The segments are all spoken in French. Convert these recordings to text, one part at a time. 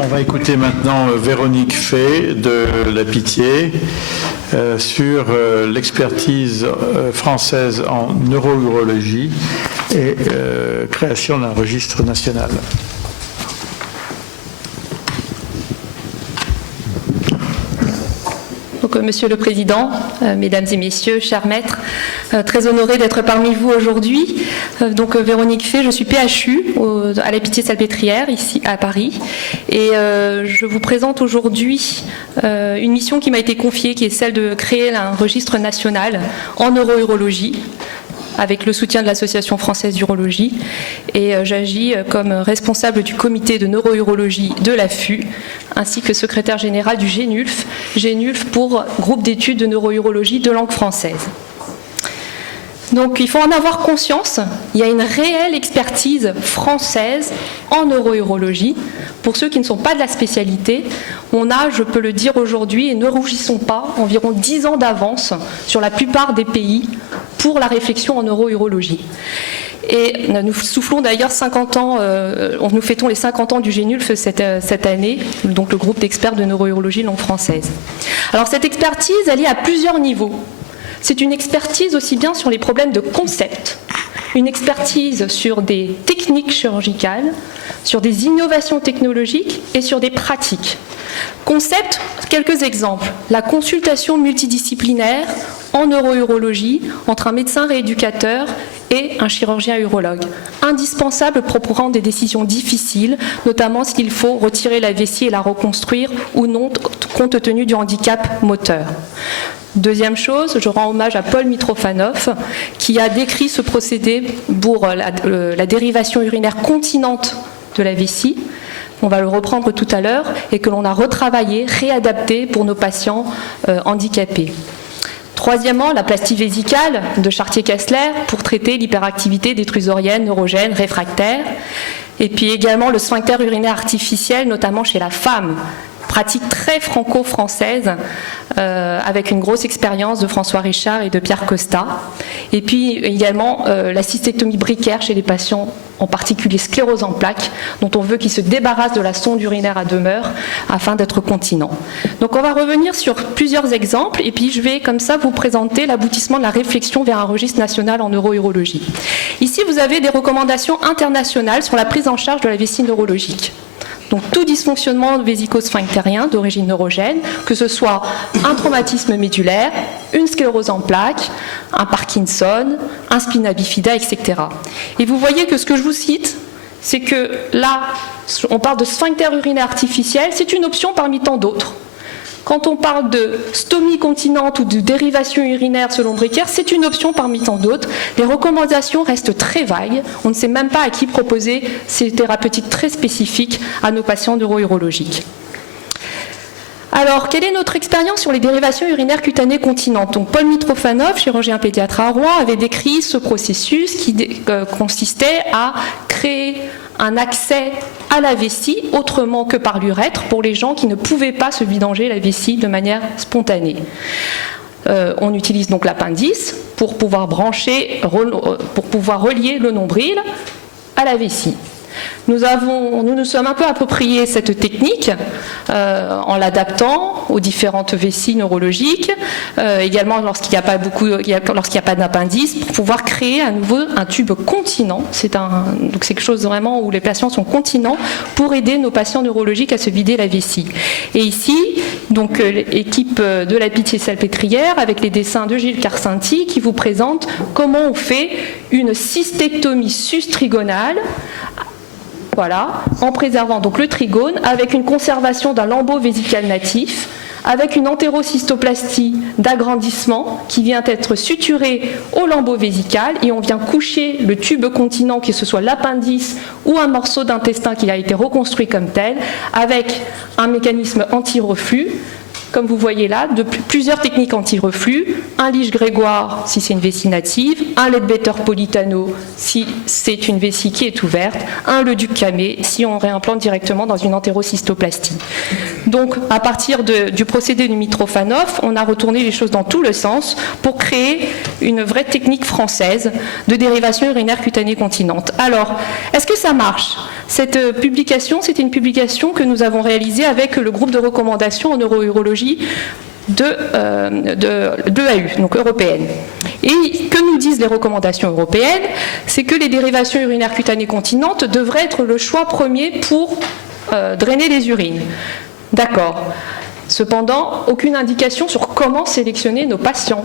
On va écouter maintenant Véronique Fay de La Pitié sur l'expertise française en neurourologie et création d'un registre national. Donc, Monsieur le Président, Mesdames et Messieurs, chers maîtres, très honorée d'être parmi vous aujourd'hui. Donc Véronique Fay, je suis PHU à La Pitié-Salpêtrière, ici à Paris, et je vous présente aujourd'hui une mission qui m'a été confiée, qui est celle de créer un registre national en neurourologie, avec le soutien de l'Association française d'urologie, et j'agis comme responsable du comité de neurourologie de l'AFU, ainsi que secrétaire général du GENULF, GENULF pour groupe d'études de neurourologie de langue française. Donc il faut en avoir conscience, il y a une réelle expertise française en neurourologie. Pour ceux qui ne sont pas de la spécialité, on a, je peux le dire aujourd'hui, et ne rougissons pas, environ 10 ans d'avance sur la plupart des pays pour la réflexion en neurourologie. Et nous soufflons d'ailleurs 50 ans, nous fêtons les 50 ans du GENULF cette année, donc le groupe d'experts de neurourologie langue française. Alors cette expertise, elle est à plusieurs niveaux. C'est une expertise aussi bien sur les problèmes de concept, une expertise sur des techniques chirurgicales, sur des innovations technologiques et sur des pratiques. Concept, quelques exemples. La consultation multidisciplinaire en neurourologie entre un médecin rééducateur et un chirurgien urologue. Indispensable pour prendre des décisions difficiles, notamment s'il faut retirer la vessie et la reconstruire ou non, compte tenu du handicap moteur. Deuxième chose, je rends hommage à Paul Mitrofanoff qui a décrit ce procédé pour la dérivation urinaire continente de la vessie. On va le reprendre tout à l'heure et que l'on a retravaillé, réadapté pour nos patients handicapés. Troisièmement, la plastie vésicale de Chartier-Kessler pour traiter l'hyperactivité détrusorienne, neurogène, réfractaire. Et puis également le sphincter urinaire artificiel, notamment chez la femme. Pratique très franco-française, avec une grosse expérience de François Richard et de Pierre Costa. Et puis également la cystectomie bricaire chez les patients, en particulier sclérose en plaques, dont on veut qu'ils se débarrassent de la sonde urinaire à demeure afin d'être continents. Donc on va revenir sur plusieurs exemples, et puis je vais comme ça vous présenter l'aboutissement de la réflexion vers un registre national en neurourologie. Ici vous avez des recommandations internationales sur la prise en charge de la vessie neurologique. Donc tout dysfonctionnement vésico-sphinctérien d'origine neurogène, que ce soit un traumatisme médulaire, une sclérose en plaques, un Parkinson, un spina bifida, etc. Et vous voyez que ce que je vous cite, c'est que là, on parle de sphincter urinaire artificiel, c'est une option parmi tant d'autres. Quand on parle de stomie continente ou de dérivation urinaire selon Bricker, c'est une option parmi tant d'autres. Les recommandations restent très vagues. On ne sait même pas à qui proposer ces thérapeutiques très spécifiques à nos patients neurourologiques. Alors, quelle est notre expérience sur les dérivations urinaires cutanées continentes? Donc, Paul Mitrofanoff, chirurgien pédiatre à Rouen, avait décrit ce processus qui consistait à créer un accès à la vessie autrement que par l'urètre pour les gens qui ne pouvaient pas se vidanger la vessie de manière spontanée. On utilise donc l'appendice pour pouvoir pour pouvoir relier le nombril à la vessie. Nous nous sommes un peu approprié cette technique en l'adaptant aux différentes vessies neurologiques, également lorsqu'il n'y a pas d'appendice, pour pouvoir créer à nouveau un tube continent. Donc c'est quelque chose vraiment où les patients sont continents pour aider nos patients neurologiques à se vider la vessie. Et ici, donc l'équipe de La Pitié-Salpêtrière avec les dessins de Gilles Carcinti qui vous présente comment on fait une cystectomie sus-trigonale. Voilà, en préservant donc le trigone, avec une conservation d'un lambeau vésical natif, avec une entérocystoplastie d'agrandissement qui vient être suturée au lambeau vésical et on vient coucher le tube continent, que ce soit l'appendice ou un morceau d'intestin qui a été reconstruit comme tel, avec un mécanisme anti-reflux. Comme vous voyez là, de plusieurs techniques anti-reflux, un Lich-Grégoire si c'est une vessie native, un Leadbetter-Politano si c'est une vessie qui est ouverte, un Leduc-Camé si on réimplante directement dans une entérocystoplastie. Donc à partir du procédé de Mitrofanoff, on a retourné les choses dans tout le sens pour créer une vraie technique française de dérivation urinaire cutanée continente. Alors, est-ce que ça marche? Cette publication, c'était une publication que nous avons réalisée avec le groupe de recommandations en neurourologie de l'EAU, donc européenne. Et que nous disent les recommandations européennes? C'est que les dérivations urinaires cutanées continentes devraient être le choix premier pour drainer les urines. D'accord. Cependant, aucune indication sur comment sélectionner nos patients.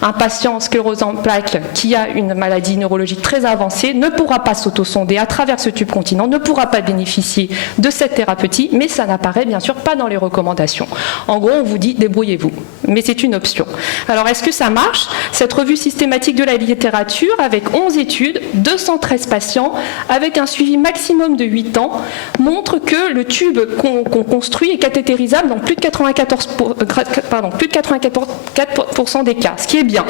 Un patient sclérosé en plaques qui a une maladie neurologique très avancée ne pourra pas s'autosonder à travers ce tube continent, ne pourra pas bénéficier de cette thérapeutie, mais ça n'apparaît bien sûr pas dans les recommandations. En gros, on vous dit débrouillez-vous, mais c'est une option. Alors, est-ce que ça marche? Cette revue systématique de la littérature, avec 11 études, 213 patients, avec un suivi maximum de 8 ans, montre que le tube qu'on construit est cathétérisable dans plus de 84% des cas, ce qui est bien.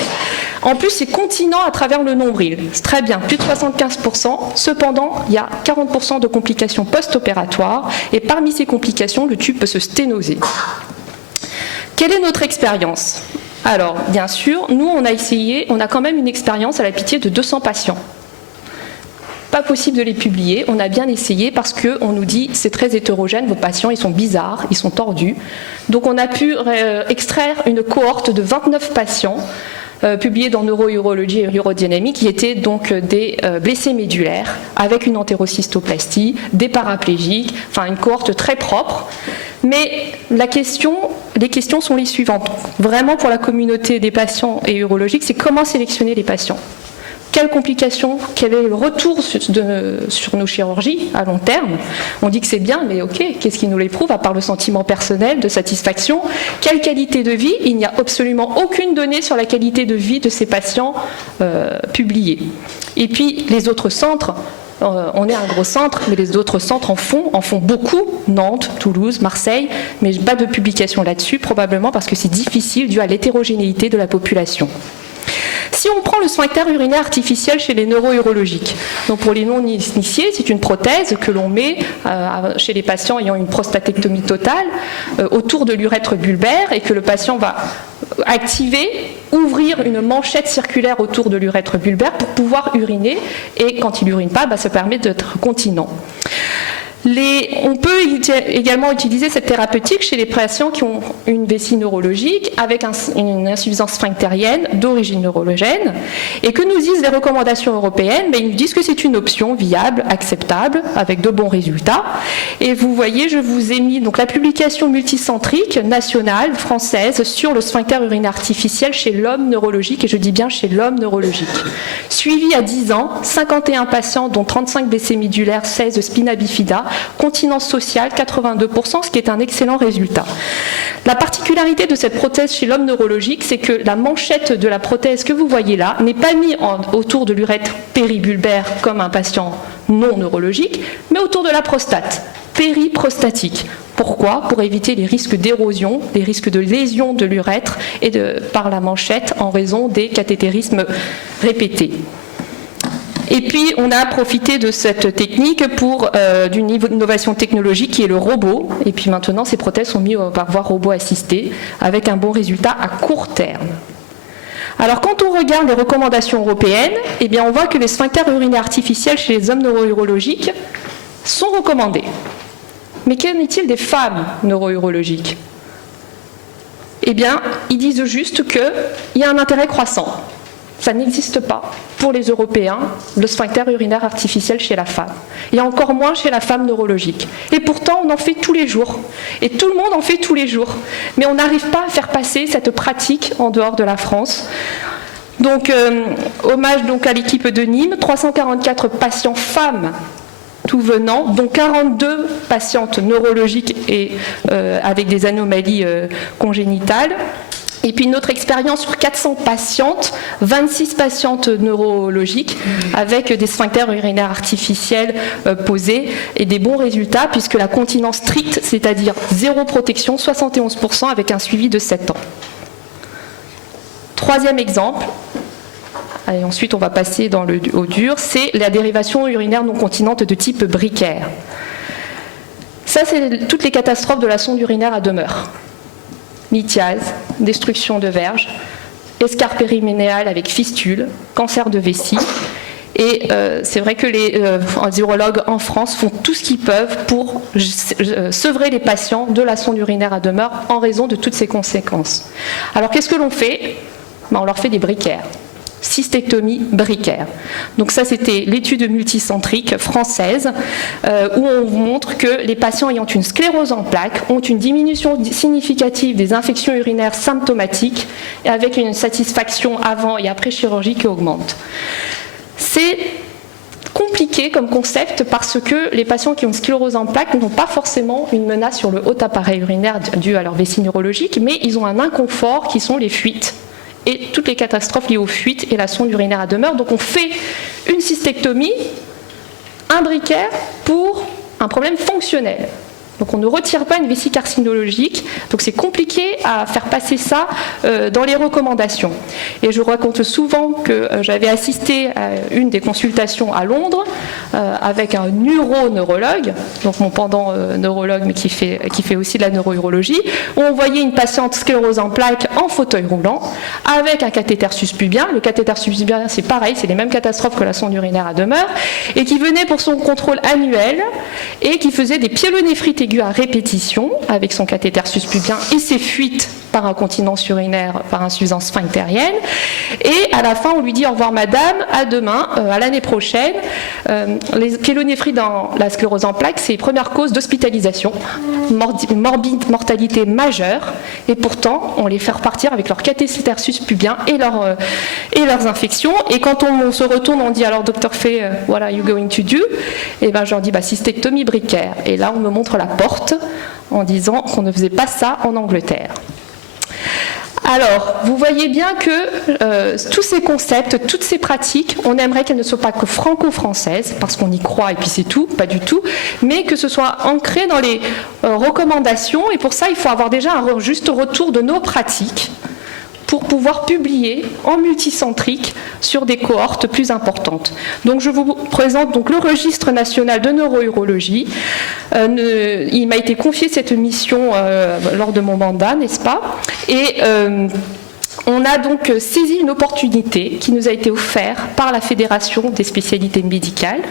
En plus, c'est continent à travers le nombril. C'est très bien, plus de 75%. Cependant, il y a 40% de complications post-opératoires et parmi ces complications, le tube peut se sténoser. Quelle est notre expérience? Alors, bien sûr, nous, on a quand même une expérience à la Pitié de 200 patients. Pas possible de les publier, on a bien essayé parce qu'on nous dit c'est très hétérogène, vos patients ils sont bizarres, ils sont tordus. Donc on a pu extraire une cohorte de 29 patients publiés dans Neurourologie et Urodynamique qui étaient donc des blessés médulaires avec une entérocystoplastie, des paraplégiques, enfin une cohorte très propre. Mais les questions sont les suivantes. Vraiment pour la communauté des patients et urologiques, c'est comment sélectionner les patients. Quelles complications? Quel est le retour sur nos chirurgies à long terme? On dit que c'est bien, mais ok, qu'est-ce qui nous l'éprouve à part le sentiment personnel de satisfaction? Quelle qualité de vie? Il n'y a absolument aucune donnée sur la qualité de vie de ces patients publiés. Et puis les autres centres, on est un gros centre, mais les autres centres en font beaucoup, Nantes, Toulouse, Marseille, mais pas de publication là-dessus, probablement parce que c'est difficile dû à l'hétérogénéité de la population. Si on prend le sphincter urinaire artificiel chez les neurourologiques, donc pour les non-initiés, c'est une prothèse que l'on met chez les patients ayant une prostatectomie totale autour de l'urètre bulbaire et que le patient va ouvrir une manchette circulaire autour de l'urètre bulbaire pour pouvoir uriner et quand il n'urine pas, ça permet d'être continent. On peut également utiliser cette thérapeutique chez les patients qui ont une vessie neurologique avec une insuffisance sphinctérienne d'origine neurologène et que nous disent les recommandations européennes, ils nous disent que c'est une option viable, acceptable, avec de bons résultats. Et vous voyez, je vous ai mis donc la publication multicentrique nationale française sur le sphincter urinaire artificiel chez l'homme neurologique, et je dis bien chez l'homme neurologique. Suivi à 10 ans, 51 patients dont 35 blessés médulaires, 16 spina bifida, continence sociale 82%, ce qui est un excellent résultat. La particularité de cette prothèse chez l'homme neurologique, c'est que la manchette de la prothèse que vous voyez là n'est pas mise autour de l'urètre péribulbaire comme un patient non neurologique, mais autour de la prostate, périprostatique. Pourquoi? Pour éviter les risques d'érosion, les risques de lésion de l'urètre et par la manchette en raison des cathétérismes répétés. Et puis, on a profité de cette technique pour d'une innovation technologique qui est le robot. Et puis maintenant, ces prothèses sont mises par voie robot assistée avec un bon résultat à court terme. Alors, quand on regarde les recommandations européennes, on voit que les sphincters urinaires artificiels chez les hommes neurourologiques sont recommandés. Mais qu'en est-il des femmes neurourologiques? Ils disent juste qu'il y a un intérêt croissant. Ça n'existe pas pour les Européens, le sphincter urinaire artificiel chez la femme. Et encore moins chez la femme neurologique. Et pourtant, on en fait tous les jours. Et tout le monde en fait tous les jours. Mais on n'arrive pas à faire passer cette pratique en dehors de la France. Donc, hommage donc à l'équipe de Nîmes, 344 patients femmes tout venant, dont 42 patientes neurologiques et avec des anomalies congénitales. Et puis notre expérience sur 400 patientes, 26 patientes neurologiques avec des sphincters urinaires artificiels posés et des bons résultats puisque la continence stricte, c'est-à-dire zéro protection, 71% avec un suivi de 7 ans. Troisième exemple, et ensuite on va passer au dur, c'est la dérivation urinaire non continente de type Bricker. Ça, c'est toutes les catastrophes de la sonde urinaire à demeure. Lithiase, destruction de verge, escarre périménéale avec fistule, cancer de vessie. Et c'est vrai que les urologues en France font tout ce qu'ils peuvent pour sevrer les patients de la sonde urinaire à demeure en raison de toutes ces conséquences. Alors qu'est-ce que l'on fait? On leur fait des briquaires. Cystectomie briquaire. Donc ça, c'était l'étude multicentrique française où on vous montre que les patients ayant une sclérose en plaques ont une diminution significative des infections urinaires symptomatiques et avec une satisfaction avant et après chirurgie qui augmente. C'est compliqué comme concept parce que les patients qui ont une sclérose en plaques n'ont pas forcément une menace sur le haut appareil urinaire due à leur vessie neurologique, mais ils ont un inconfort qui sont les fuites et toutes les catastrophes liées aux fuites et la sonde urinaire à demeure. Donc on fait une cystectomie, un briquaire pour un problème fonctionnel. Donc on ne retire pas une vessie carcinologique, donc c'est compliqué à faire passer ça dans les recommandations. Et je raconte souvent que j'avais assisté à une des consultations à Londres avec un neurologue, donc mon pendant neurologue mais qui fait aussi de la neurourologie, où on voyait une patiente sclérose en plaques en fauteuil roulant avec un cathéter suspubien. Le cathéter suspubien c'est pareil, c'est les mêmes catastrophes que la sonde urinaire à demeure, et qui venait pour son contrôle annuel et qui faisait des pyélonéphrite aiguë à répétition avec son cathéter suspubien et ses fuites par incontinence urinaire, par insuffisance sphinctérienne. Et à la fin, on lui dit au revoir madame, à demain, à l'année prochaine. Les pyélonéphrite dans la sclérose en plaques, c'est première cause d'hospitalisation, mortalité majeure, et pourtant, on les fait repartir avec leur cathéter suspubien et leurs infections. Et quand on se retourne, on dit alors docteur Fay, what are you going to do? Et ben je leur dis cystectomie briquaire. Et là, on me montre la porte en disant qu'on ne faisait pas ça en Angleterre. Alors, vous voyez bien que tous ces concepts, toutes ces pratiques, on aimerait qu'elles ne soient pas que franco-françaises, parce qu'on y croit et puis c'est tout, pas du tout, mais que ce soit ancré dans les recommandations, et pour ça, il faut avoir déjà un juste retour de nos pratiques pour pouvoir publier en multicentrique sur des cohortes plus importantes. Donc je vous présente donc le registre national de neurourologie. Il m'a été confié cette mission lors de mon mandat, n'est-ce pas? Et on a donc saisi une opportunité qui nous a été offerte par la Fédération des spécialités médicales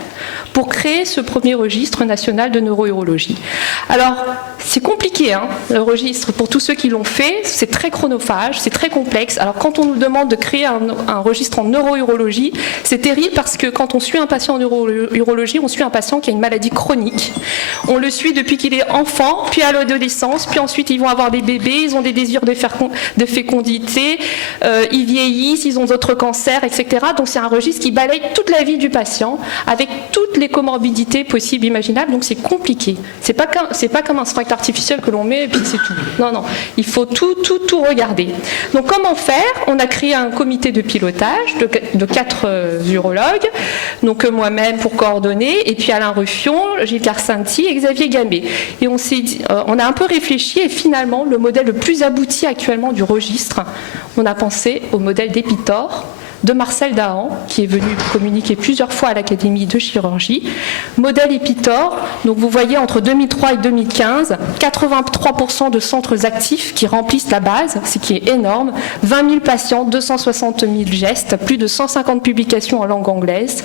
pour créer ce premier registre national de neurourologie. Alors, c'est compliqué, hein, le registre, pour tous ceux qui l'ont fait, c'est très chronophage, c'est très complexe. Alors, quand on nous demande de créer un registre en neurourologie, c'est terrible parce que quand on suit un patient en neurourologie, on suit un patient qui a une maladie chronique. On le suit depuis qu'il est enfant, puis à l'adolescence, puis ensuite ils vont avoir des bébés, ils ont des désirs de fécondité, ils vieillissent, ils ont d'autres cancers, etc. Donc c'est un registre qui balaye toute la vie du patient avec toutes les comorbidités possibles, imaginables. Donc c'est compliqué. C'est pas comme un sphincter artificiel que l'on met et puis c'est tout. Non, non. Il faut tout regarder. Donc comment faire? On a créé un comité de pilotage de 4 urologues. Donc moi-même pour coordonner, et puis Alain Ruffion, Gilles Carsanti et Xavier Gambé. Et on s'est dit, on a un peu réfléchi et finalement le modèle le plus abouti actuellement du registre, on a pensé au modèle d'Epitor de Marcel Dahan, qui est venu communiquer plusieurs fois à l'Académie de chirurgie. Modèle Epitor, donc vous voyez entre 2003 et 2015, 83% de centres actifs qui remplissent la base, ce qui est énorme, 20 000 patients, 260 000 gestes, plus de 150 publications en langue anglaise,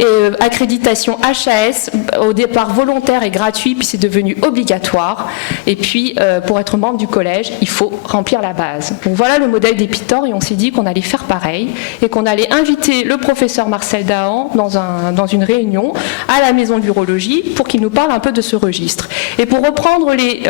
et, accréditation HAS, au départ volontaire et gratuit, puis c'est devenu obligatoire, et puis pour être membre du collège, il faut remplir la base. Donc voilà le modèle d'Epitor, et on s'est dit qu'on allait faire pareil, et qu'on allait inviter le professeur Marcel Dahan dans une réunion à la maison de l'urologie pour qu'il nous parle un peu de ce registre. Et pour reprendre les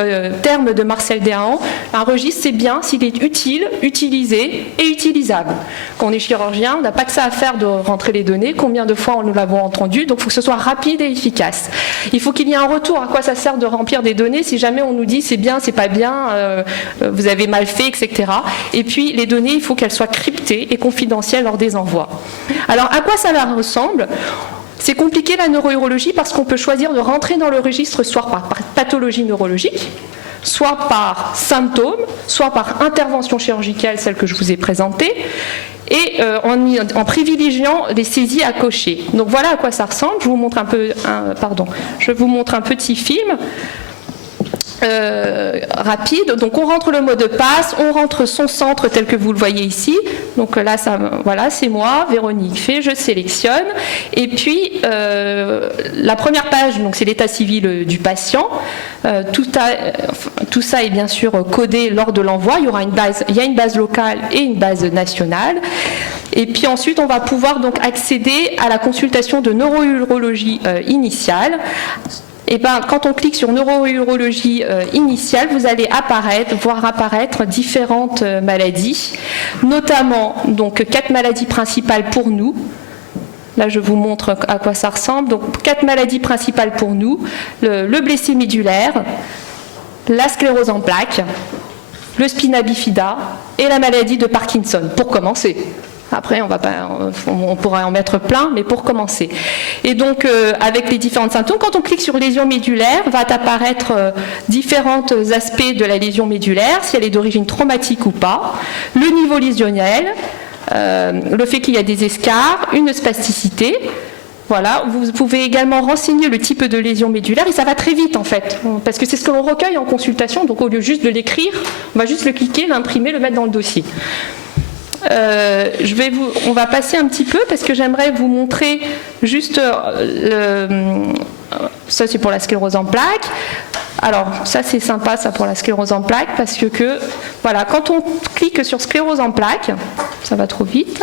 termes de Marcel Dahan, un registre c'est bien s'il est utile, utilisé et utilisable. Quand on est chirurgien, on n'a pas que ça à faire de rentrer les données, combien de fois nous l'avons entendu, donc il faut que ce soit rapide et efficace. Il faut qu'il y ait un retour à quoi ça sert de remplir des données si jamais on nous dit c'est bien, c'est pas bien, vous avez mal fait, etc. Et puis les données, il faut qu'elles soient cryptées et confidentielles lors des envois. Alors à quoi ça ressemble? C'est compliqué la neurourologie parce qu'on peut choisir de rentrer dans le registre soit par pathologie neurologique, soit par symptômes, soit par intervention chirurgicale, celle que je vous ai présentée, et en privilégiant les saisies à cocher. Donc voilà à quoi ça ressemble. Je vous montre un petit film. rapide. Donc on rentre le mot de passe, on rentre son centre tel que vous le voyez ici. Donc là, voilà, c'est moi, Véronique Fay, je sélectionne. Et puis la première page, donc c'est l'état civil du patient. Tout ça est bien sûr codé lors de l'envoi. Il y a une base locale et une base nationale. Et puis ensuite, on va pouvoir donc accéder à la consultation de neurourologie initiale. Et ben, quand on clique sur neurourologie initiale, vous allez voir apparaître différentes maladies, notamment donc 4 maladies principales pour nous. Là, je vous montre à quoi ça ressemble. Donc, 4 maladies principales pour nous, le blessé médulaire, la sclérose en plaques, le spina bifida et la maladie de Parkinson, pour commencer. Après, on pourra en mettre plein, mais pour commencer. Et donc, avec les différents symptômes, quand on clique sur lésion médulaire, va apparaître différents aspects de la lésion médulaire, si elle est d'origine traumatique ou pas, le niveau lésionnel, le fait qu'il y a des escarres, une spasticité. Voilà, vous pouvez également renseigner le type de lésion médulaire et ça va très vite en fait, parce que c'est ce que l'on recueille en consultation, donc au lieu juste de l'écrire, on va juste le cliquer, l'imprimer, le mettre dans le dossier. On va passer un petit peu parce que j'aimerais vous montrer juste ça c'est pour la sclérose en plaques. Alors ça c'est sympa ça pour la sclérose en plaques parce que voilà, quand on clique sur sclérose en plaques, ça va trop vite.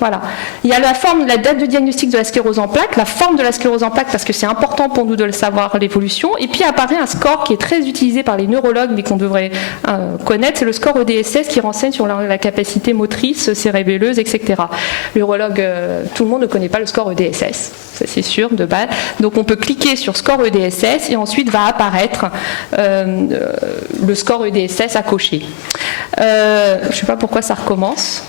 Voilà. Il y a la date de diagnostic de la sclérose en plaques, la forme de la sclérose en plaques parce que c'est important pour nous de le savoir, l'évolution, et puis apparaît un score qui est très utilisé par les neurologues mais qu'on devrait connaître, c'est le score EDSS qui renseigne sur la capacité motrice, cérébelleuse, etc. L'urologue, tout le monde ne connaît pas le score EDSS, ça c'est sûr de base. Donc on peut cliquer sur score EDSS et ensuite va apparaître le score EDSS à cocher. Je ne sais pas pourquoi ça recommence.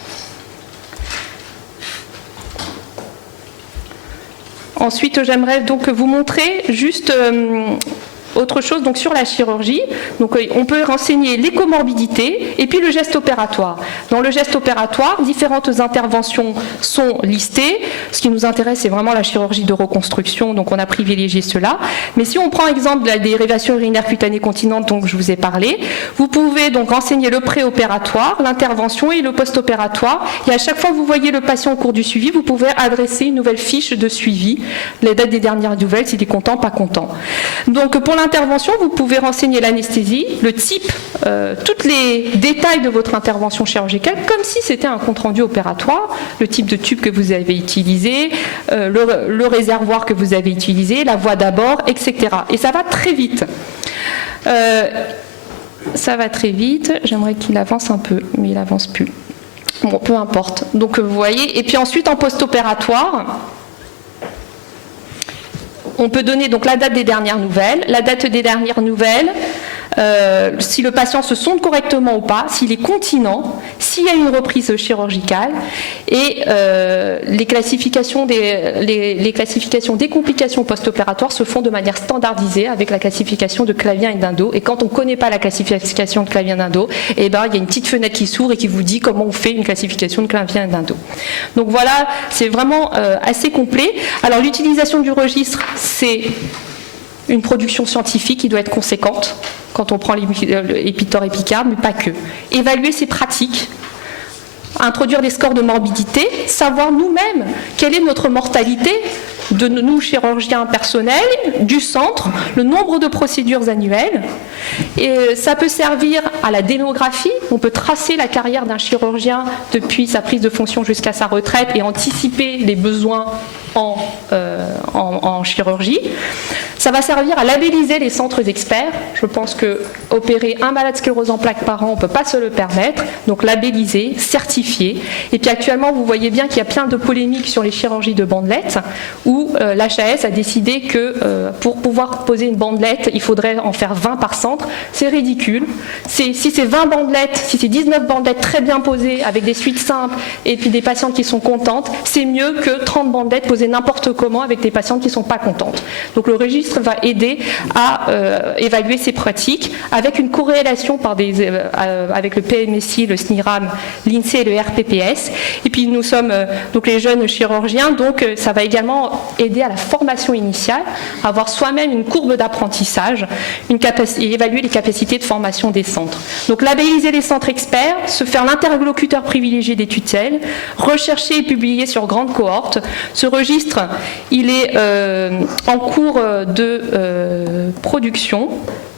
Ensuite, j'aimerais donc vous montrer juste autre chose donc sur la chirurgie. Donc, on peut renseigner les comorbidités et puis le geste opératoire. Dans le geste opératoire, différentes interventions sont listées. Ce qui nous intéresse, c'est vraiment la chirurgie de reconstruction, donc on a privilégié cela. Mais si on prend exemple de la dérivation urinaire cutanée continente dont je vous ai parlé, vous pouvez donc renseigner le préopératoire, l'intervention et le post-opératoire. Et à chaque fois que vous voyez le patient au cours du suivi, vous pouvez adresser une nouvelle fiche de suivi, les dates des dernières nouvelles, s'il est content, pas content. Donc pour l'intervention, vous pouvez renseigner l'anesthésie, le type, tous les détails de votre intervention chirurgicale, comme si c'était un compte-rendu opératoire, le type de tube que vous avez utilisé, le réservoir que vous avez utilisé, la voie d'abord, etc. Et ça va très vite. Ça va très vite. J'aimerais qu'il avance un peu, mais il n'avance plus. Bon, peu importe. Donc vous voyez. Et puis ensuite, en post-opératoire, on peut donner donc la date des dernières nouvelles. La date des dernières nouvelles, si le patient se sonde correctement ou pas, s'il est continent, s'il y a une reprise chirurgicale, et les classifications des complications post-opératoires se font de manière standardisée avec la classification de Clavien et d'Indo. Et quand on ne connaît pas la classification de Clavien et d'Indo, eh ben, il y a une petite fenêtre qui s'ouvre et qui vous dit comment on fait une classification de Clavien et d'Indo. Donc voilà, c'est vraiment assez complet. Alors l'utilisation du registre, c'est une production scientifique qui doit être conséquente quand on prend l'Epitor Epicard, mais pas que. Évaluer ses pratiques, introduire des scores de morbidité, savoir nous-mêmes quelle est notre mortalité de nous, chirurgiens personnels, du centre, le nombre de procédures annuelles. Et ça peut servir à la démographie. On peut tracer la carrière d'un chirurgien depuis sa prise de fonction jusqu'à sa retraite et anticiper les besoins en chirurgie. Ça va servir à labelliser les centres experts. Je pense que opérer un malade sclérose en plaques par an, on ne peut pas se le permettre. Donc labelliser, certifier. Et puis actuellement, vous voyez bien qu'il y a plein de polémiques sur les chirurgies de bandelettes, où l'HAS a décidé que pour pouvoir poser une bandelette, il faudrait en faire 20 par centre. C'est ridicule. Si c'est 20 bandelettes, si c'est 19 bandelettes très bien posées, avec des suites simples, et puis des patientes qui sont contentes, c'est mieux que 30 bandelettes posées n'importe comment avec des patientes qui ne sont pas contentes. Donc le registre registre va aider à évaluer ces pratiques avec une corrélation avec le PMSI, le SNIRAM, l'INSEE et le RPPS. Et puis nous sommes donc les jeunes chirurgiens, donc ça va également aider à la formation initiale, à avoir soi-même une courbe d'apprentissage et évaluer les capacités de formation des centres. Donc labelliser les centres experts, se faire l'interlocuteur privilégié des tutelles, rechercher et publier sur grande cohorte. Ce registre, il est en cours de production,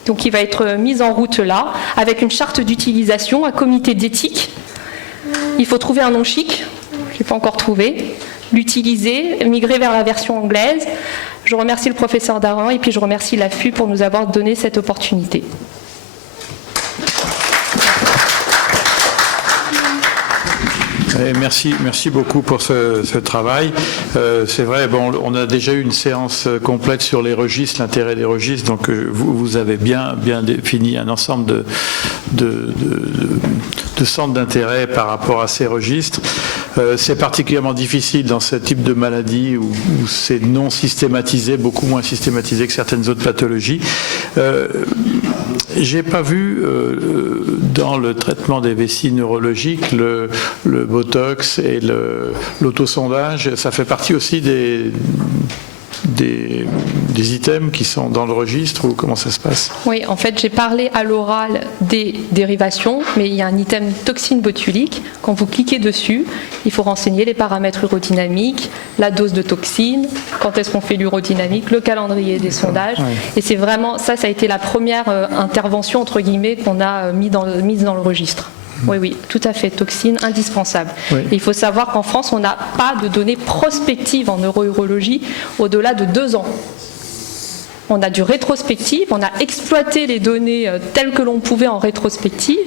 donc il va être mis en route là, avec une charte d'utilisation, un comité d'éthique. Il faut trouver un nom chic, je n'ai pas encore trouvé, l'utiliser, migrer vers la version anglaise. Je remercie le professeur Daran et puis je remercie l'AFU pour nous avoir donné cette opportunité. Merci beaucoup pour ce travail. C'est vrai, on a déjà eu une séance complète sur les registres, l'intérêt des registres, donc vous avez bien défini un ensemble de centres d'intérêt par rapport à ces registres. C'est particulièrement difficile dans ce type de maladie où c'est non systématisé, beaucoup moins systématisé que certaines autres pathologies. J'ai pas vu dans le traitement des vessies neurologiques le botox et l'autosondage. Ça fait partie aussi des items qui sont dans le registre, ou comment ça se passe? Oui, en fait, j'ai parlé à l'oral des dérivations, mais il y a un item toxine botulique. Quand vous cliquez dessus, il faut renseigner les paramètres urodynamiques, la dose de toxine, quand est-ce qu'on fait l'urodynamique, le calendrier des sondages. Oui. Et c'est vraiment, ça a été la première intervention, entre guillemets, qu'on a mise dans le registre. Oui, tout à fait, toxine indispensable. Oui. Et il faut savoir qu'en France, on n'a pas de données prospectives en neurourologie au-delà de 2 ans. On a du rétrospectif, on a exploité les données telles que l'on pouvait en rétrospective,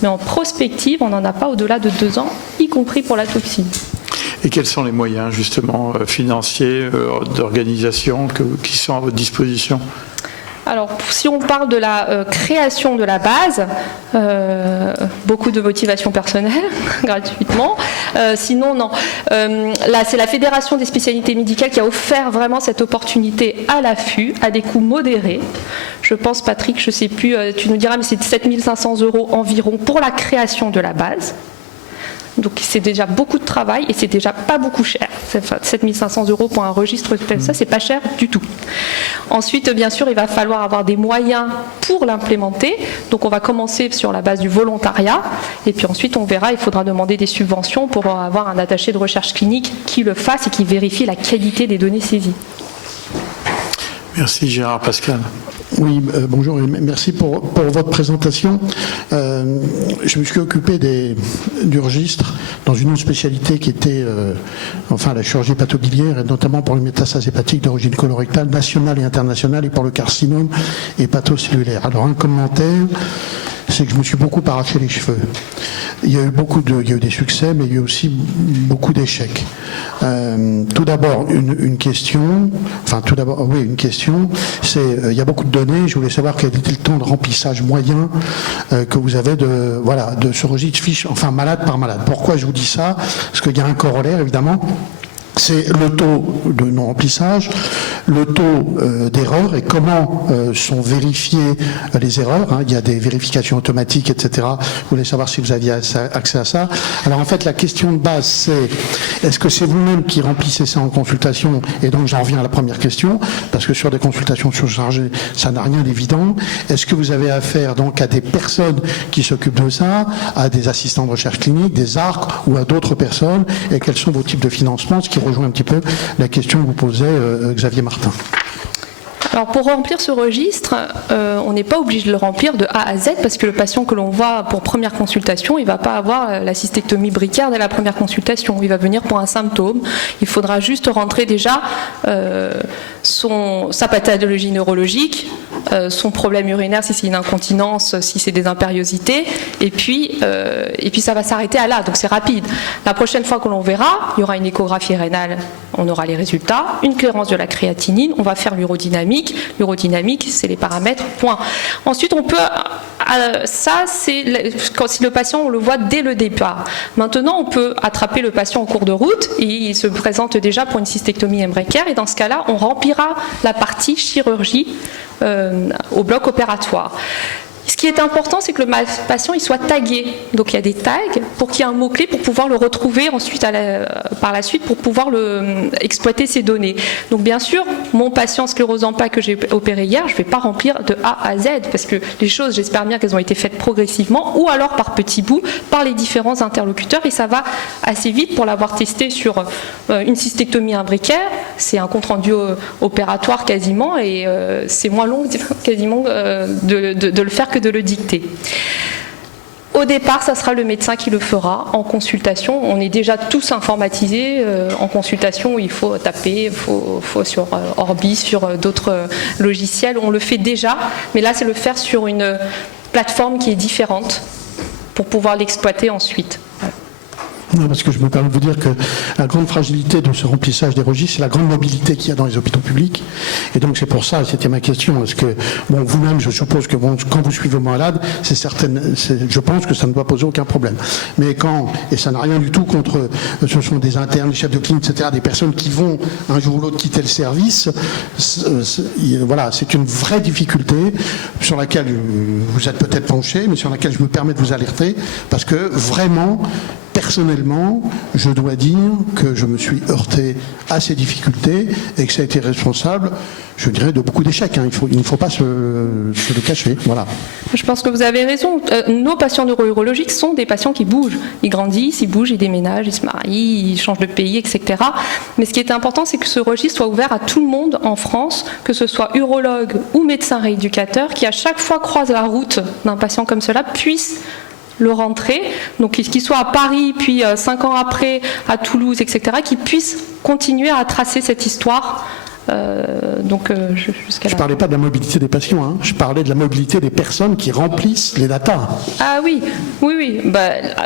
mais en prospective, on n'en a pas au-delà de 2 ans, y compris pour la toxine. Et quels sont les moyens, justement, financiers, d'organisation qui sont à votre disposition ? Alors, si on parle de la création de la base, beaucoup de motivation personnelle, gratuitement. Sinon, non. Là, c'est la Fédération des spécialités médicales qui a offert vraiment cette opportunité à l'AFU, à des coûts modérés. Je pense, Patrick, je ne sais plus, tu nous diras, mais c'est 7 500 € environ pour la création de la base. Donc c'est déjà beaucoup de travail et c'est déjà pas beaucoup cher. 7 500 € pour un registre tel ça, c'est pas cher du tout. Ensuite, bien sûr, il va falloir avoir des moyens pour l'implémenter. Donc on va commencer sur la base du volontariat et puis ensuite on verra, il faudra demander des subventions pour avoir un attaché de recherche clinique qui le fasse et qui vérifie la qualité des données saisies. Merci Gérard. Pascal. Oui, bonjour et merci pour votre présentation. Je me suis occupé du registre dans une autre spécialité qui était la chirurgie hépatobiliaire, et notamment pour les métastases hépatiques d'origine colorectale nationale et internationale et pour le carcinome hépatocellulaire. Alors un commentaire, c'est que je me suis beaucoup arraché les cheveux. Il y a eu des succès, mais il y a eu aussi beaucoup d'échecs. Tout d'abord, une question, c'est, il y a beaucoup de données, je voulais savoir quel était le temps de remplissage moyen que vous avez de ce registre fiche, malade par malade. Pourquoi je vous dis ça? Parce qu'il y a un corollaire, évidemment. C'est le taux de non-remplissage, le taux d'erreur et comment sont vérifiées les erreurs. Il y a des vérifications automatiques, etc. Je voulais savoir si vous aviez accès à ça. Alors en fait, la question de base, c'est est-ce que c'est vous-même qui remplissez ça en consultation? Et donc j'en reviens à la première question, parce que sur des consultations surchargées, ça n'a rien d'évident. Est-ce que vous avez affaire donc à des personnes qui s'occupent de ça, à des assistants de recherche clinique, des ARC ou à d'autres personnes? Et quels sont vos types de financement, ce qui rejoint un petit peu la question que vous posait Xavier Martin. Alors pour remplir ce registre, on n'est pas obligé de le remplir de A à Z parce que le patient que l'on voit pour première consultation, il ne va pas avoir la cystectomie bricaire dès la première consultation. Il va venir pour un symptôme. Il faudra juste rentrer déjà sa pathologie neurologique, son problème urinaire si c'est une incontinence, si c'est des impériosités, et puis ça va s'arrêter à là, donc c'est rapide. La prochaine fois que l'on verra, il y aura une échographie rénale, on aura les résultats, une clairance de la créatinine, on va faire l'urodynamique. L'urodynamique, c'est les paramètres, point. Ensuite, on peut ça, c'est si le patient, on le voit dès le départ. Maintenant, on peut attraper le patient en cours de route et il se présente déjà pour une cystectomie imbricaire et dans ce cas-là, on remplira la partie chirurgie au bloc opératoire. Ce qui est important, c'est que le patient il soit tagué. Donc il y a des tags pour qu'il y ait un mot-clé pour pouvoir le retrouver ensuite par la suite pour pouvoir exploiter ces données. Donc bien sûr, mon patient sclérose en plaques que j'ai opéré hier, je ne vais pas remplir de A à Z parce que les choses, j'espère bien qu'elles ont été faites progressivement ou alors par petits bouts par les différents interlocuteurs et ça va assez vite pour l'avoir testé sur une cystectomie imbricaire. C'est un compte-rendu opératoire quasiment et c'est moins long quasiment de le faire que de le dicter. Au départ, ça sera le médecin qui le fera en consultation. On est déjà tous informatisés en consultation où il faut taper, il faut sur Orbis, sur d'autres logiciels. On le fait déjà, mais là, c'est le faire sur une plateforme qui est différente pour pouvoir l'exploiter ensuite. Non, parce que je me permets de vous dire que la grande fragilité de ce remplissage des registres, c'est la grande mobilité qu'il y a dans les hôpitaux publics. Et donc c'est pour ça, c'était ma question, est-ce que, bon, vous-même, je suppose que quand vous suivez vos malades, je pense que ça ne doit poser aucun problème. Mais et ça n'a rien du tout contre, ce sont des internes, des chefs de clinique, etc., des personnes qui vont un jour ou l'autre quitter le service, voilà, c'est une vraie difficulté sur laquelle vous êtes peut-être penché, mais sur laquelle je me permets de vous alerter, parce que vraiment, personnellement, je dois dire que je me suis heurté à ces difficultés et que ça a été responsable, je dirais, de beaucoup d'échecs. Il ne faut pas se le cacher. Voilà. Je pense que vous avez raison. Nos patients neuro-urologiques sont des patients qui bougent. Ils grandissent, ils bougent, ils déménagent, ils se marient, ils changent de pays, etc. Mais ce qui est important, c'est que ce registre soit ouvert à tout le monde en France, que ce soit urologue ou médecin rééducateur, qui à chaque fois croise la route d'un patient comme cela, puisse le rentrer, donc qu'il soit à Paris, puis 5 ans après à Toulouse, etc., qu'il puisse continuer à tracer cette histoire. Je ne parlais pas de la mobilité des patients, je parlais de la mobilité des personnes qui remplissent les datas. Ah oui.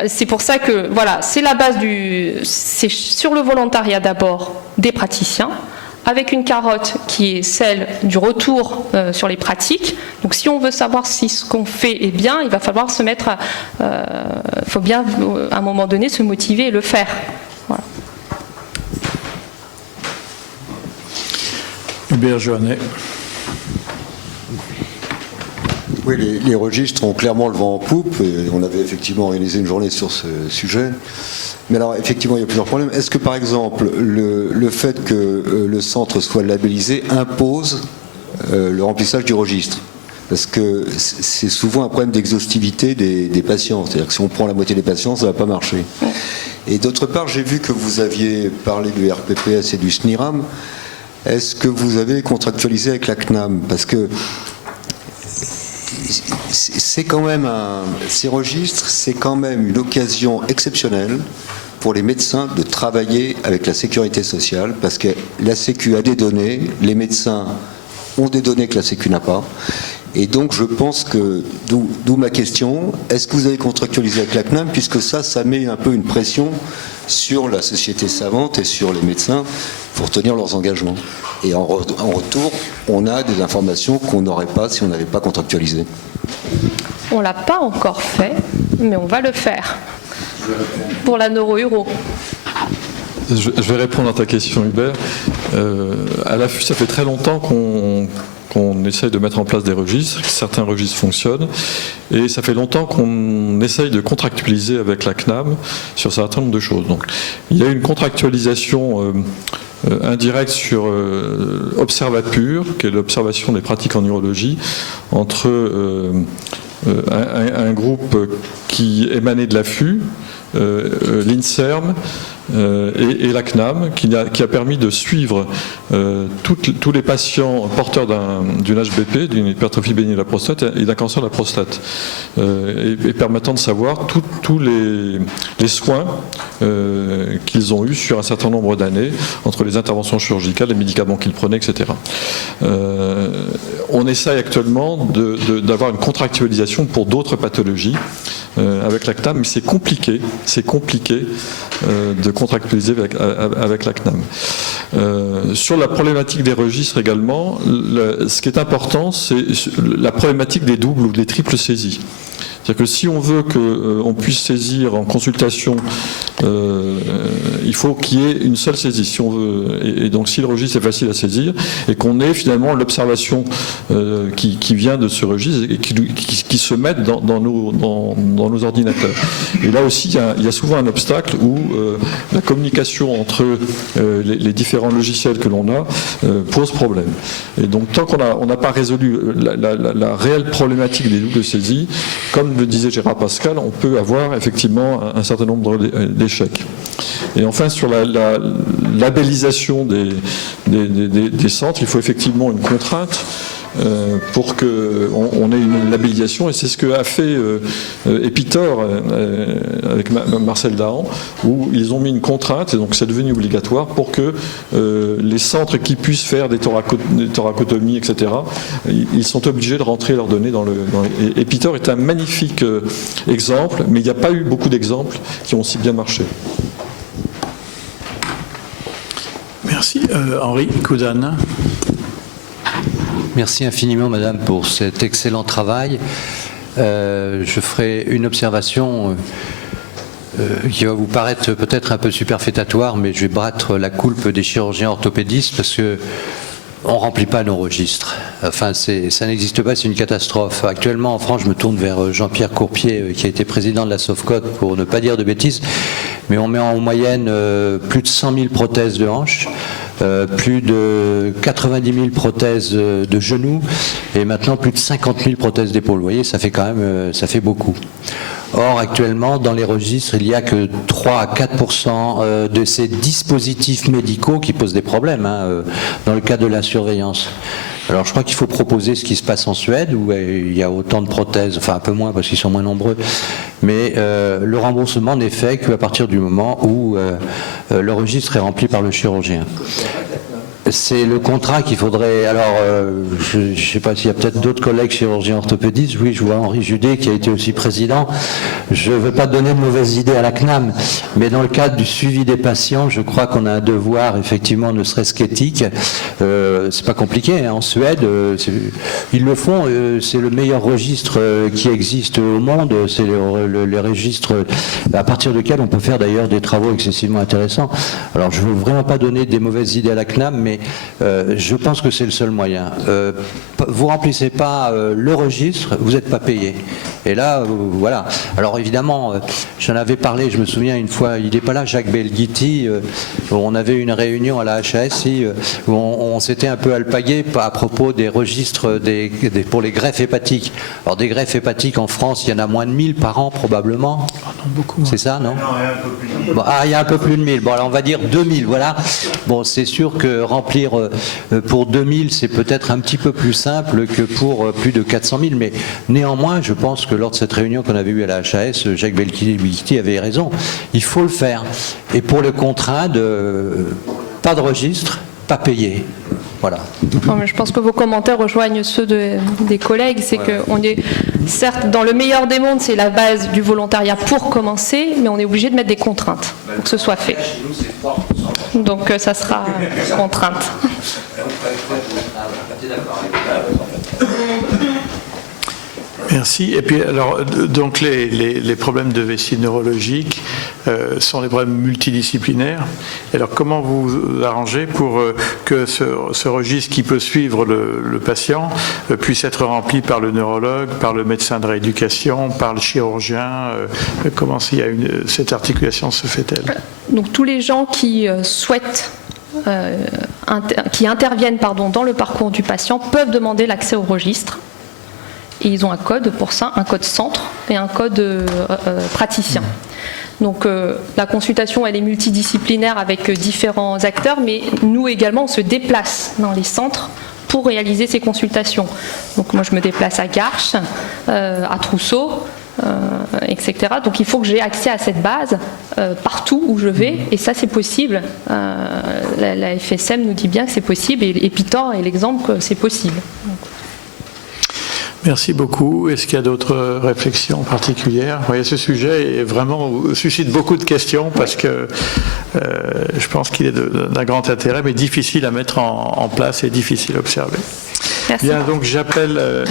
C'est pour ça que, voilà, c'est la base c'est sur le volontariat d'abord des praticiens, avec une carotte qui est celle du retour sur les pratiques. Donc si on veut savoir si ce qu'on fait est bien, il va falloir se mettre, faut bien à un moment donné se motiver et le faire. Voilà. Hubert Joannet. Oui, les registres ont clairement le vent en poupe. Et on avait effectivement organisé une journée sur ce sujet. Mais alors, effectivement, il y a plusieurs problèmes. Est-ce que, par exemple, le fait que le centre soit labellisé impose le remplissage du registre? Parce que c'est souvent un problème d'exhaustivité des patients. C'est-à-dire que si on prend la moitié des patients, ça ne va pas marcher. Et d'autre part, j'ai vu que vous aviez parlé du RPPS et du SNIRAM. Est-ce que vous avez contractualisé avec la CNAM? Parce que c'est quand même ces registres, c'est quand même une occasion exceptionnelle pour les médecins de travailler avec la sécurité sociale, parce que la Sécu a des données, les médecins ont des données que la Sécu n'a pas. Et donc je pense que, d'où ma question, est-ce que vous avez contractualisé avec la CNAM, puisque ça met un peu une pression sur la société savante et sur les médecins pour tenir leurs engagements. Et en retour, on a des informations qu'on n'aurait pas si on n'avait pas contractualisé. On ne l'a pas encore fait, mais on va le faire pour la neuro-uro. Je vais répondre à ta question, Hubert. À l'affût, ça fait très longtemps qu'on essaye de mettre en place des registres, certains registres fonctionnent, et ça fait longtemps qu'on essaye de contractualiser avec la CNAM sur un certain nombre de choses. Donc, il y a une contractualisation indirecte sur Observapur, qui est l'observation des pratiques en urologie, entre un groupe qui émanait de l'affût, l'INSERM, et la CNAM, qui a permis de suivre tous les patients porteurs d'une HBP, d'une hypertrophie bénigne de la prostate et d'un cancer de la prostate, et permettant de savoir tous les soins qu'ils ont eus sur un certain nombre d'années, entre les interventions chirurgicales, les médicaments qu'ils prenaient, etc. On essaye actuellement d'avoir une contractualisation pour d'autres pathologies, avec la CNAM, mais c'est compliqué de contractualiser avec la CNAM. Sur la problématique des registres également, ce qui est important, c'est la problématique des doubles ou des triples saisies. C'est-à-dire que si on veut qu'on puisse saisir en consultation, il faut qu'il y ait une seule saisie. Si on veut, et donc si le registre est facile à saisir, et qu'on ait finalement l'observation qui vient de ce registre et qui se mette dans nos ordinateurs. Et là aussi, il y a souvent un obstacle où la communication entre les différents logiciels que l'on a pose problème. Et donc tant qu'on n'a pas résolu la réelle problématique des doubles saisies, comme le disait Gérard Pascal, on peut avoir effectivement un certain nombre d'échecs. Et enfin, sur la labellisation des centres, il faut effectivement une contrainte pour qu'on ait une labellisation, et c'est ce que a fait Epitor avec Marcel Dahan, où ils ont mis une contrainte, et donc c'est devenu obligatoire pour que les centres qui puissent faire des thoracotomies, etc., ils sont obligés de rentrer leurs données dans et Epitor est un magnifique exemple, mais il n'y a pas eu beaucoup d'exemples qui ont si bien marché. Merci. Henri Coudane. Merci infiniment, Madame, pour cet excellent travail. Je ferai une observation qui va vous paraître peut-être un peu superfétatoire, mais je vais battre la coulpe des chirurgiens orthopédistes parce que on ne remplit pas nos registres. Enfin, ça n'existe pas, c'est une catastrophe. Actuellement, en France, je me tourne vers Jean-Pierre Courpier, qui a été président de la Sofcode, pour ne pas dire de bêtises, mais on met en moyenne plus de 100 000 prothèses de hanches, plus de 90 000 prothèses de genoux, et maintenant plus de 50 000 prothèses d'épaule. Vous voyez, ça fait quand même, ça fait beaucoup. Or, actuellement, dans les registres, il n'y a que 3 à 4% de ces dispositifs médicaux qui posent des problèmes dans le cadre de la surveillance. Alors, je crois qu'il faut proposer ce qui se passe en Suède, où il y a autant de prothèses, enfin un peu moins parce qu'ils sont moins nombreux, mais le remboursement n'est fait qu'à partir du moment où le registre est rempli par le chirurgien. C'est le contrat qu'il faudrait... Alors, je ne sais pas s'il y a peut-être d'autres collègues chirurgiens orthopédistes. Oui, je vois Henri Judet qui a été aussi président. Je ne veux pas donner de mauvaises idées à la CNAM, mais dans le cadre du suivi des patients, je crois qu'on a un devoir, effectivement, ne serait-ce qu'éthique. C'est pas compliqué. En Suède, ils le font. C'est le meilleur registre qui existe au monde. C'est les registres à partir desquels on peut faire d'ailleurs des travaux excessivement intéressants. Alors, je ne veux vraiment pas donner des mauvaises idées à la CNAM, mais je pense que c'est le seul moyen. Vous remplissez pas le registre, vous n'êtes pas payé. Et là, voilà. Alors évidemment, j'en avais parlé, je me souviens une fois, il n'est pas là, Jacques Belghiti, on avait une réunion à la HASI où on s'était un peu alpagué à propos des registres pour les greffes hépatiques. Alors des greffes hépatiques en France, il y en a moins de 1000 par an probablement. Oh non, beaucoup moins. C'est ça, non? Bon, il y a un peu plus de 1000. Bon, alors on va dire 2000, voilà. Bon, c'est sûr que remplir pour 2000, c'est peut-être un petit peu plus simple que pour plus de 400 000, mais néanmoins, je pense que lors de cette réunion qu'on avait eue à la HAS, Jacques Belghiti avait raison. Il faut le faire. Et pour le contrat, pas de registre, pas payé. Voilà. Non, mais je pense que vos commentaires rejoignent ceux des collègues. C'est qu'on est, certes, dans le meilleur des mondes, c'est la base du volontariat pour commencer, mais on est obligé de mettre des contraintes pour que ce soit fait. Donc ça sera contrainte. Merci. Et puis, alors, donc les problèmes de vessie neurologique sont des problèmes multidisciplinaires. Alors, comment vous arrangez pour que ce registre qui peut suivre le patient puisse être rempli par le neurologue, par le médecin de rééducation, par le chirurgien? Comment cette articulation se fait-elle? Donc, tous les gens qui souhaitent qui interviennent dans le parcours du patient peuvent demander l'accès au registre. Et ils ont un code pour ça, un code centre et un code praticien. Donc la consultation, elle est multidisciplinaire avec différents acteurs, mais nous également, on se déplace dans les centres pour réaliser ces consultations. Donc moi, je me déplace à Garches, à Trousseau, etc. Donc il faut que j'ai accès à cette base partout où je vais, et ça c'est possible. La FSM nous dit bien que c'est possible, et Epitor est l'exemple que c'est possible. Merci beaucoup. Est-ce qu'il y a d'autres réflexions particulières? Vous voyez, ce sujet est vraiment, suscite beaucoup de questions parce que je pense qu'il est d'un grand intérêt, mais difficile à mettre en place et difficile à observer. Merci. Bien, donc j'appelle